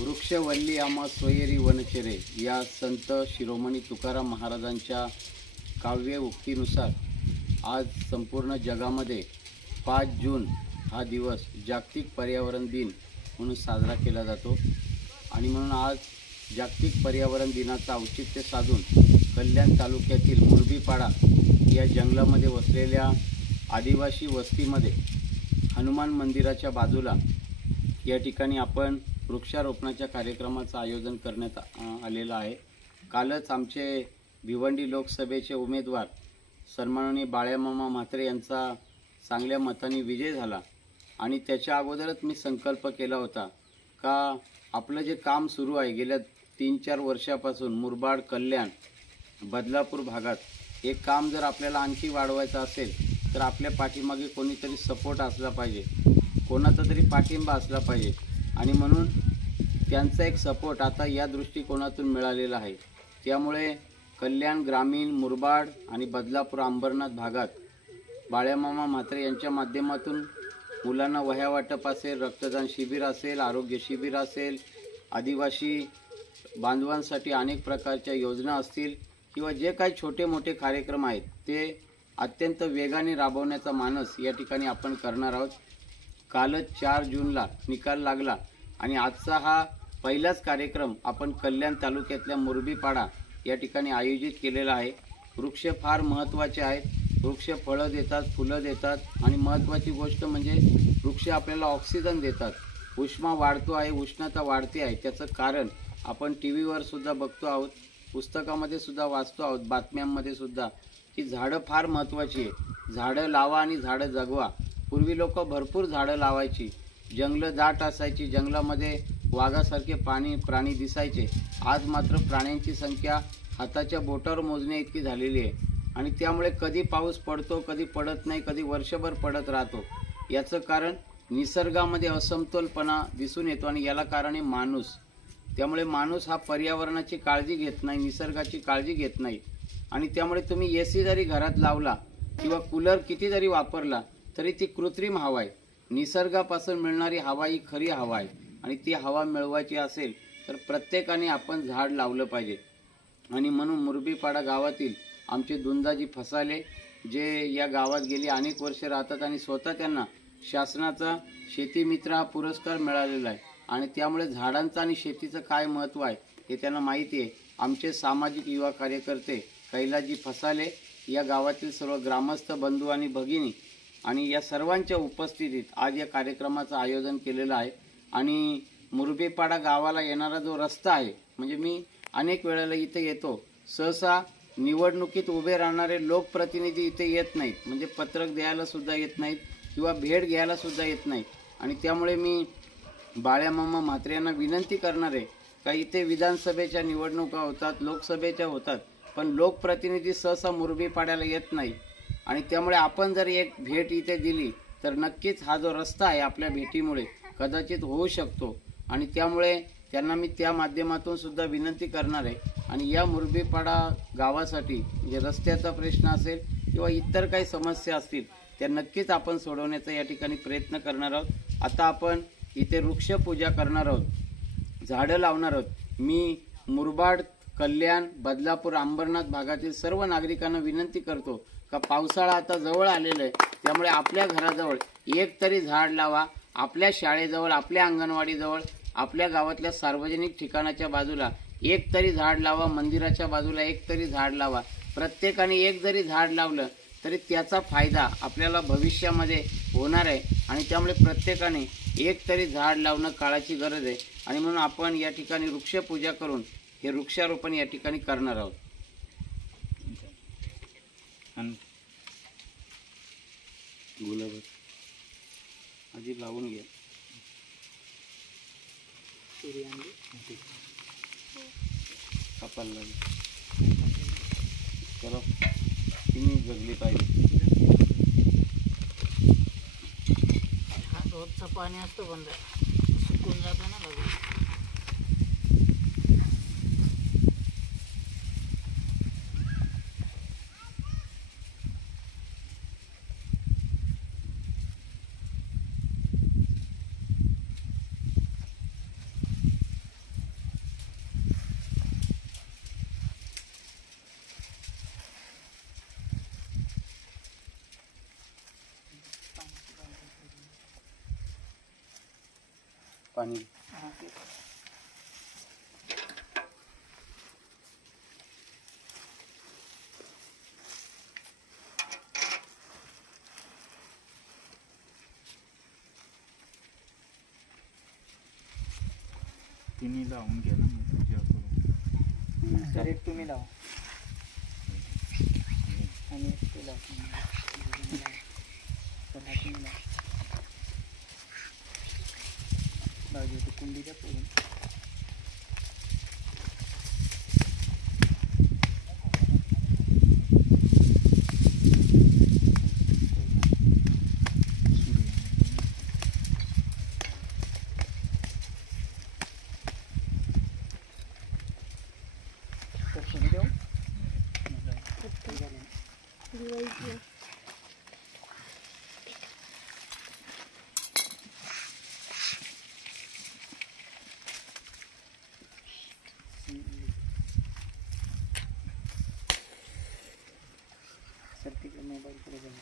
वृक्षवल्ली आम्हा सोयरी वनचरे या संत शिरोमणी तुकाराम महाराजांच्या काव्य उक्तीनुसार आज संपूर्ण जगामध्ये 5 जून हा दिवस जागतिक पर्यावरण दिन म्हणून साजरा केला जातो। आणि म्हणून आज जागतिक पर्यावरण दिनाचा औचित्य साधून कल्याण तालुक्यातील मुरबीपाडा या जंगलामध्ये वसलेल्या आदिवासी वस्तीमध्ये हनुमान मंदिराच्या बाजूला या ठिकाणी आपण वृक्षारोपणाच्या कार्यक्रमाचं आयोजन करण्यात आलेलं आहे। कालच आमचे भिवंडी लोकसभेचे उमेदवार सन्माननीय बाळ्यामामा म्हात्रे यांचा चांगल्या मताने विजय झाला आणि त्याच्या अगोदरच मी संकल्प केला होता का आपलं जे काम सुरू आहे गेल्या 3-4 वर्षापासून मुरबाड कल्याण बदलापूर भागात हे काम जर आपल्याला आणखी वाढवायचं असेल तर आपल्या पाठीमागे कोणीतरी सपोर्ट असला पाहिजे, कोणाचा तरी पाठिंबा असला पाहिजे। आणि म्हणून त्यांचा एक सपोर्ट आता या दृष्टिकोनातून मिळालेला आहे। त्यामुळे कल्याण ग्रामीण मुरबाड आणि बदलापूर अंबरनाथ भागात बाळ्यामामा म्हात्रे यांच्या माध्यमातून मुलांना वह्या वाटप असेल, रक्तदान शिबिर असेल, आरोग्य शिबिर असेल, आदिवासी बांधवांसाठी अनेक प्रकारच्या योजना असतील किंवा जे काही छोटे मोठे कार्यक्रम आहेत ते अत्यंत वेगाने राबवण्याचा मानस या ठिकाणी आपण करणार आहोत। कालच 4 जूनला निकाल लागला आणि आजचा हा पहिलाच कार्यक्रम आपण कल्याण तालुक्यातल्या मुरबीपाडा या ठिकाणी आयोजित केलेला आहे। वृक्ष फार महत्त्वाचे आहेत। वृक्ष फळं देतात, फुलं देतात आणि महत्त्वाची गोष्ट म्हणजे वृक्ष आपल्याला ऑक्सिजन देतात। उष्मा वाढतो आहे, उष्णता वाढते आहे, त्याचं कारण आपण टीव्हीवर सुद्धा बघतो आहोत, पुस्तकामध्ये सुद्धा वाचतो आहोत, बातम्यांमध्ये सुद्धा की झाडं फार महत्त्वाची आहे। झाडं लावा आणि झाडं जगवा। पूर्वी लोक भरपूर झाडं लावायची, जंगलं दाट असायची, जंगलामध्ये वाघासारखे प्राणी दिसायचे। आज मात्र प्राण्यांची संख्या हाताच्या बोटावर मोजण्या इतकी झालेली आहे आणि त्यामुळे कधी पाऊस पडतो, कधी पडत नाही, कधी वर्षभर पडत राहतो। याचं कारण निसर्गामध्ये असमतोलपणा दिसून येतो आणि याला कारण आहे माणूस। त्यामुळे माणूस हा पर्यावरणाची काळजी घेत नाही, निसर्गाची काळजी घेत नाही आणि त्यामुळे तुम्ही एसी जरी घरात लावला किंवा कूलर किती जरी वापरला तरी ती कृत्रिम हवा आहे। निसर्गापासून मिळणारी हवा ही खरी हवा आहे आणि ती हवा मिळवायची असेल तर प्रत्येकाने आपण झाड लावलं पाहिजे। आणि म्हणून मुरबीपाडा गावातील आमचे दुंदाजी फसाले जे या गावात गेली अनेक वर्ष राहतात आणि स्वतः त्यांना शासनाचा शेतीमित्र हा पुरस्कार मिळालेला आहे आणि त्यामुळे झाडांचं आणि शेतीचं काय महत्त्व आहे हे त्यांना माहिती आहे। आमचे सामाजिक युवा कार्यकर्ते कैलासजी फसाले या गावातील सर्व ग्रामस्थ बंधू आणि भगिनी आणि या सर्वांच्या उपस्थितीत आज या कार्यक्रमाचं आयोजन केलेलं आहे। आणि मुरबीपाडा गावाला येणारा जो रस्ता आहे म्हणजे मी अनेक वेळेला इथे येतो, सहसा निवडणुकीत उभे राहणारे लोकप्रतिनिधी इथे येत नाहीत, म्हणजे पत्रक द्यायला सुद्धा येत नाहीत किंवा भेट घ्यायला सुद्धा येत नाहीत। आणि त्यामुळे मी बाळ्यामामा म्हात्रे यांना विनंती करणार आहे का इथे विधानसभेच्या निवडणुका होतात, लोकसभेच्या होतात, पण लोकप्रतिनिधी सहसा मुरबीपाड्याला येत नाही आणि त्यामुळे आपण जर एक भेट इथे दिली तर नक्कीच हा जो रस्ता आहे आपल्या भेटीमुळे कदाचित होऊ शकतो। आणि त्यामुळे त्यांना मी त्या माध्यमातून सुद्धा विनंती करणार आहे। आणि या मुरबीपाडा गावासाठी जे रस्त्याचा प्रश्न असेल किंवा इतर काही समस्या असतील त्या नक्कीच आपण सोडवण्याचा या ठिकाणी प्रयत्न करणार आहोत। आता आपण इथे वृक्षपूजा करणार आहोत, झाडं लावणार आहोत। मी मुरबाड कल्याण बदलापूर अंबरनाथ भागातील सर्व नागरिकांना विनंती करतो का पावसाळा आता जवळ आलेला आहे, त्यामुळे आपल्या घराजवळ एक तरी झाड लावा, आपल्या शाळेजवळ, आपल्या अंगणवाडीजवळ, आपल्या गावातल्या सार्वजनिक ठिकाणाच्या बाजूला एक तरी झाड लावा, मंदिराच्या बाजूला एक तरी झाड लावा। प्रत्येकाने एक जरी झाड लावलं तरी त्याचा फायदा आपल्याला भविष्यामध्ये होणार आहे आणि त्यामुळे प्रत्येकाने एक तरी झाड लावणं काळाची गरज आहे। आणि म्हणून आपण या ठिकाणी वृक्षपूजा करून हे वृक्षारोपण या ठिकाणी करणार आहोत। गुलाब आधी लावून घ्या, कपाल लागेल, चलो तुम्ही जगली पाहिजे। रोजचं पाणी असतं बंद सुकून जातं ना लगेच। पाणी हा, ते. तिन्ही लावून घ्या ना मग पूजा करून. तर एक तुम्ही लावा आणि एक ते लावा. चला तुम्ही लावा. बाजू ते कुंडीच्या पुढून तर तुम्ही देऊ. सर तिकडे मोबाईल पुढे जाऊ.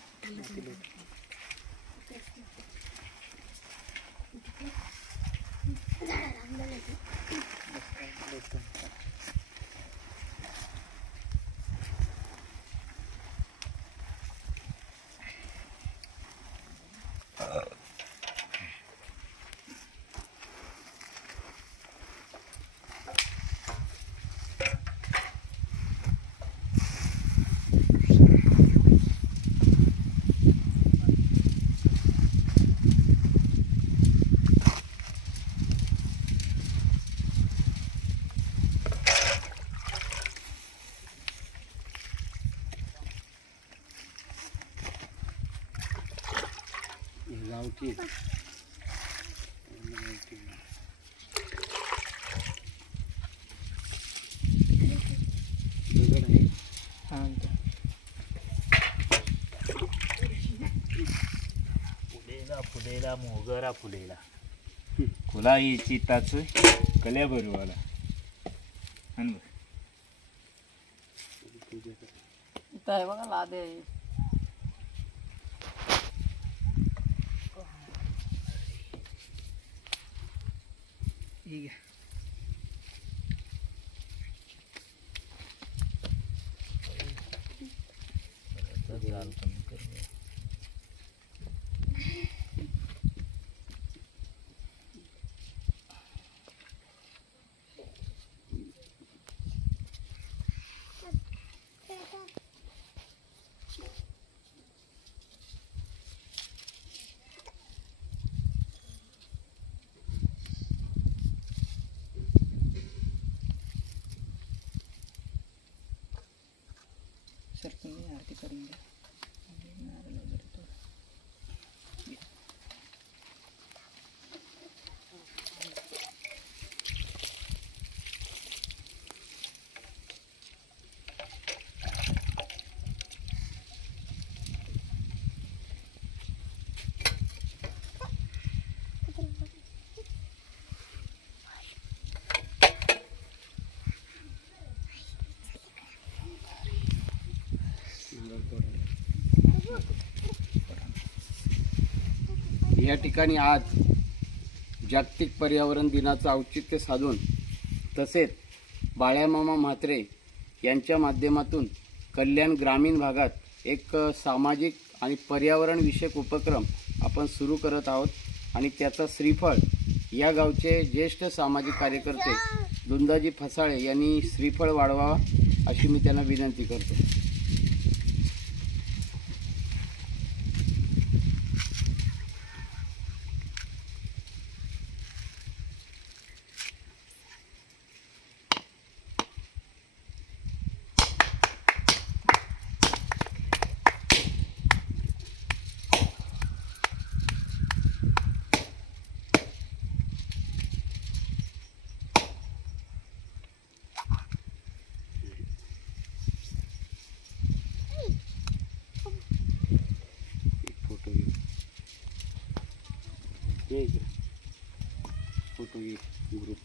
गावठी दगड आहे. हा आणतो. फुलेला मोगरा फुलेला फुला यायची ताच कल्या बरोबर आणि इथं आहे बघा लादे आहे. ठीक आहे. जाल कमी करूया. सर तुम्ही आरती करून घ्या. नारळ वगैरे तो. या ठिकाणी आज जागतिक पर्यावरण दिनाचं औचित्य साधून तसेच बाळ्यामामा म्हात्रे यांच्या माध्यमातून कल्याण ग्रामीण भागात एक सामाजिक आणि पर्यावरणविषयक उपक्रम आपण सुरू करत आहोत आणि त्याचा श्रीफळ या गावचे ज्येष्ठ सामाजिक कार्यकर्ते दुंदाजी फसाळे यांनी श्रीफळ वाढवावा अशी मी त्यांना विनंती करतो. Photo group